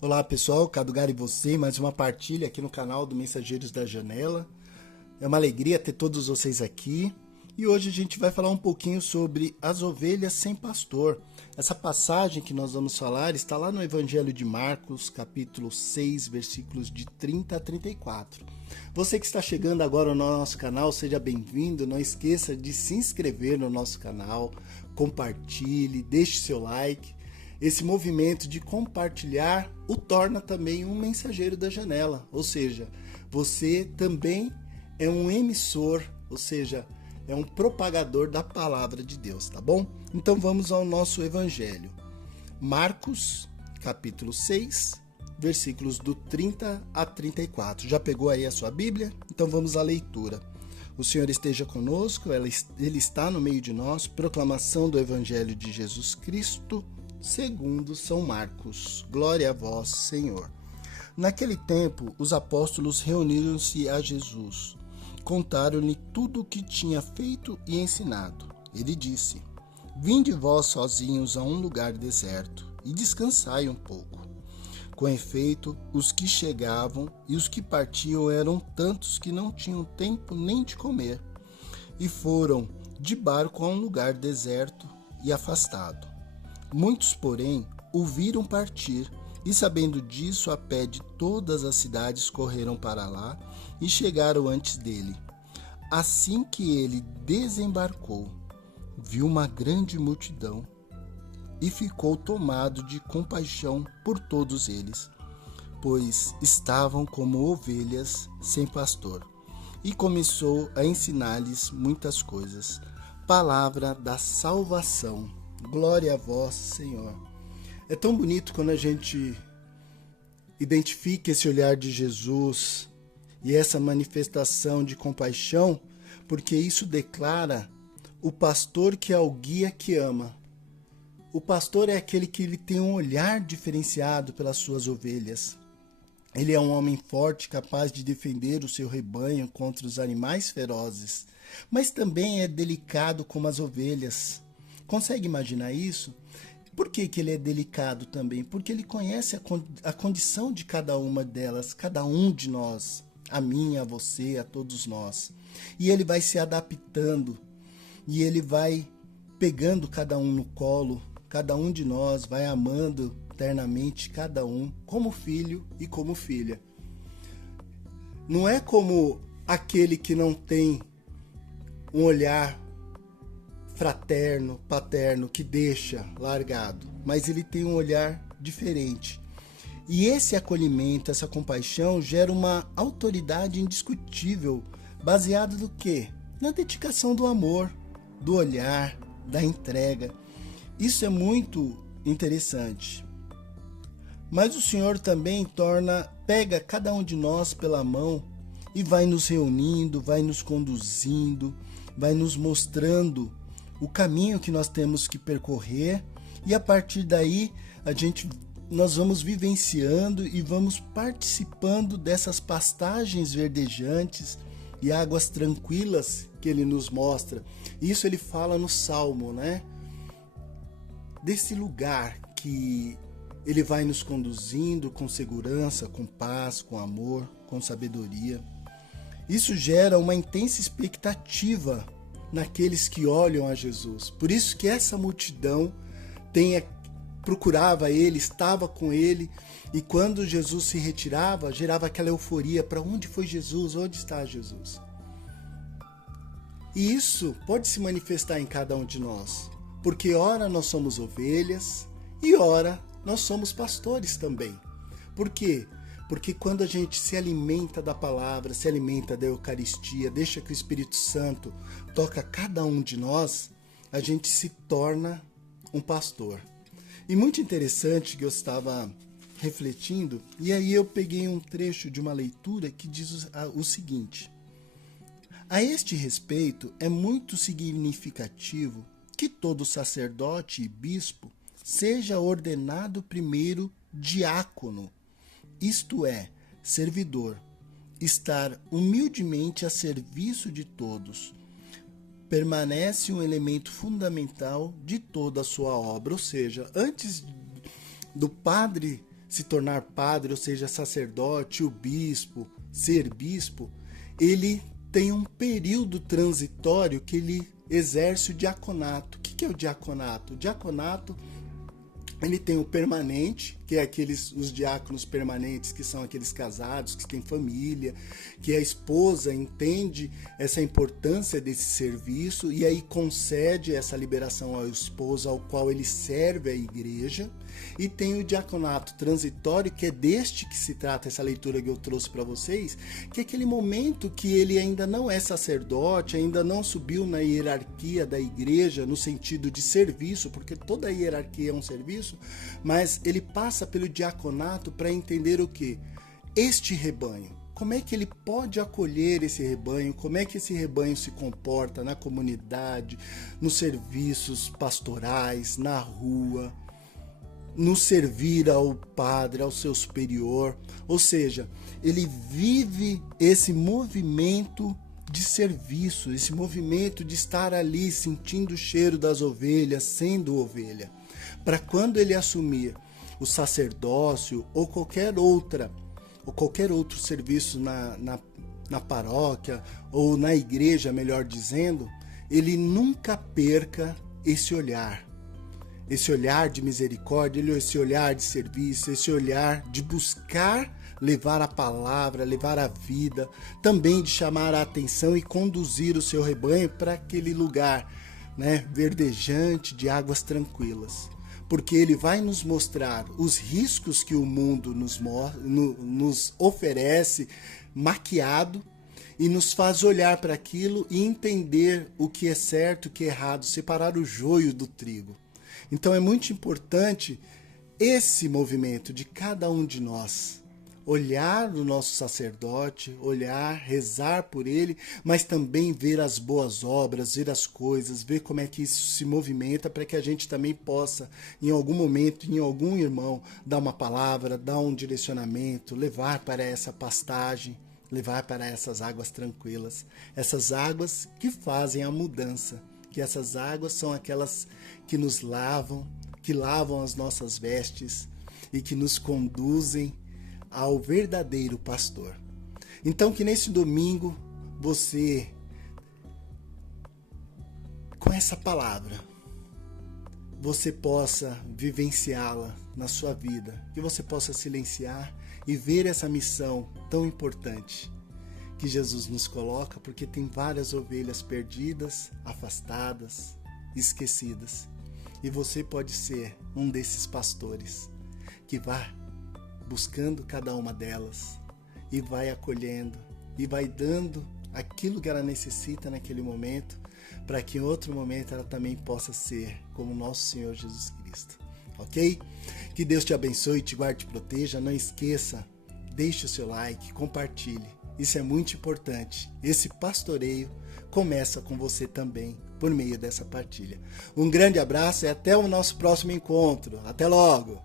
Olá pessoal, Cadugar e você, mais uma partilha aqui no canal do Mensageiros da Janela. É uma alegria ter todos vocês aqui e hoje a gente vai falar um pouquinho sobre as ovelhas sem pastor. Essa passagem que nós vamos falar está lá no Evangelho de Marcos, capítulo 6, versículos de 30 a 34. Você que está chegando agora no nosso canal, seja bem-vindo. Não esqueça de se inscrever no nosso canal, compartilhe, deixe seu like. Esse movimento de compartilhar o torna também um mensageiro da janela, ou seja, você também é um emissor, ou seja, é um propagador da palavra de Deus, tá bom? Então vamos ao nosso evangelho. Marcos, capítulo 6, versículos do 30 a 34. Já pegou aí a sua Bíblia? Então vamos à leitura. O Senhor esteja conosco, Ele está no meio de nós. Proclamação do Evangelho de Jesus Cristo, segundo São Marcos. Glória a vós, Senhor. Naquele tempo, os apóstolos reuniram-se a Jesus. Contaram-lhe tudo o que tinha feito e ensinado. Ele disse: Vinde vós sozinhos a um lugar deserto e descansai um pouco. Com efeito, os que chegavam e os que partiam eram tantos que não tinham tempo nem de comer. E foram de barco a um lugar deserto e afastado. Muitos, porém, o viram partir, e sabendo disso, a pé de todas as cidades correram para lá e chegaram antes dele. Assim que ele desembarcou, viu uma grande multidão e ficou tomado de compaixão por todos eles, pois estavam como ovelhas sem pastor, e começou a ensinar-lhes muitas coisas. Palavra da salvação. Glória a vós, Senhor. É tão bonito quando a gente identifica esse olhar de Jesus e essa manifestação de compaixão, porque isso declara o pastor que é o guia que ama. O pastor é aquele que ele tem um olhar diferenciado pelas suas ovelhas. Ele é um homem forte, capaz de defender o seu rebanho contra os animais ferozes, mas também é delicado como as ovelhas. Consegue imaginar isso? Por que ele é delicado também? Porque ele conhece a condição de cada uma delas, cada um de nós, a mim, a você, a todos nós. E ele vai se adaptando, e ele vai pegando cada um no colo, cada um de nós vai amando eternamente cada um, como filho e como filha. Não é como aquele que não tem um olhar fraterno, paterno, que deixa largado, mas ele tem um olhar diferente. E esse acolhimento, essa compaixão gera uma autoridade indiscutível, baseada no quê? Na dedicação do amor, do olhar, da entrega. Isso é muito interessante. Mas o Senhor também pega cada um de nós pela mão e vai nos reunindo, vai nos conduzindo, vai nos mostrando o caminho que nós temos que percorrer, e a partir daí nós vamos vivenciando e vamos participando dessas pastagens verdejantes e águas tranquilas que ele nos mostra. Isso ele fala no Salmo, né? Desse lugar que ele vai nos conduzindo com segurança, com paz, com amor, com sabedoria. Isso gera uma intensa expectativa naqueles que olham a Jesus. Por isso que essa multidão procurava ele, estava com ele, e quando Jesus se retirava, gerava aquela euforia. Para onde foi Jesus? Onde está Jesus? E isso pode se manifestar em cada um de nós, porque ora nós somos ovelhas e ora nós somos pastores também. Por quê? Porque quando a gente se alimenta da palavra, se alimenta da Eucaristia, deixa que o Espírito Santo toca cada um de nós, a gente se torna um pastor. E muito interessante que eu estava refletindo, e aí eu peguei um trecho de uma leitura que diz o seguinte: a este respeito, é muito significativo que todo sacerdote e bispo seja ordenado primeiro diácono, isto é, servidor, estar humildemente a serviço de todos. Permanece um elemento fundamental de toda a sua obra, ou seja, antes do padre se tornar padre, ou seja, sacerdote, o bispo, ser bispo, ele tem um período transitório que ele exerce o diaconato. O que é o diaconato? O diaconato, ele tem o permanente, que é os diáconos permanentes, que são aqueles casados, que têm família, que a esposa entende essa importância desse serviço e aí concede essa liberação ao esposo, ao qual ele serve a igreja. E tem o diaconato transitório, que é deste que se trata essa leitura que eu trouxe para vocês, que é aquele momento que ele ainda não é sacerdote, ainda não subiu na hierarquia da igreja, no sentido de serviço, porque toda a hierarquia é um serviço, mas ele passa pelo diaconato para entender o quê? Este rebanho. Como é que ele pode acolher esse rebanho? Como é que esse rebanho se comporta na comunidade, nos serviços pastorais, na rua, no servir ao padre, ao seu superior? Ou seja, ele vive esse movimento de serviço, esse movimento de estar ali sentindo o cheiro das ovelhas, sendo ovelha. Para quando ele assumir o sacerdócio ou qualquer outro serviço na paróquia ou na igreja, melhor dizendo, ele nunca perca esse olhar de misericórdia, esse olhar de serviço, esse olhar de buscar levar a palavra, levar a vida, também de chamar a atenção e conduzir o seu rebanho para aquele lugar, verdejante, de águas tranquilas. Porque ele vai nos mostrar os riscos que o mundo nos oferece, maquiado, e nos faz olhar para aquilo e entender o que é certo, o que é errado, separar o joio do trigo. Então é muito importante esse movimento de cada um de nós, olhar o nosso sacerdote, olhar, rezar por ele, mas também ver as boas obras, ver as coisas, ver como é que isso se movimenta para que a gente também possa, em algum momento, em algum irmão, dar uma palavra, dar um direcionamento, levar para essa pastagem, levar para essas águas tranquilas, essas águas que fazem a mudança, que essas águas são aquelas que nos lavam, que lavam as nossas vestes e que nos conduzem ao verdadeiro pastor. Então que nesse domingo você, com essa palavra, você possa vivenciá-la na sua vida, que você possa silenciar e ver essa missão tão importante que Jesus nos coloca, porque tem várias ovelhas perdidas, afastadas, esquecidas. E você pode ser um desses pastores que vai buscando cada uma delas e vai acolhendo e vai dando aquilo que ela necessita naquele momento, para que em outro momento ela também possa ser como nosso Senhor Jesus Cristo. Ok? Que Deus te abençoe, te guarde, te proteja. Não esqueça, deixe o seu like, compartilhe. Isso é muito importante. Esse pastoreio começa com você também, por meio dessa partilha. Um grande abraço e até o nosso próximo encontro. Até logo!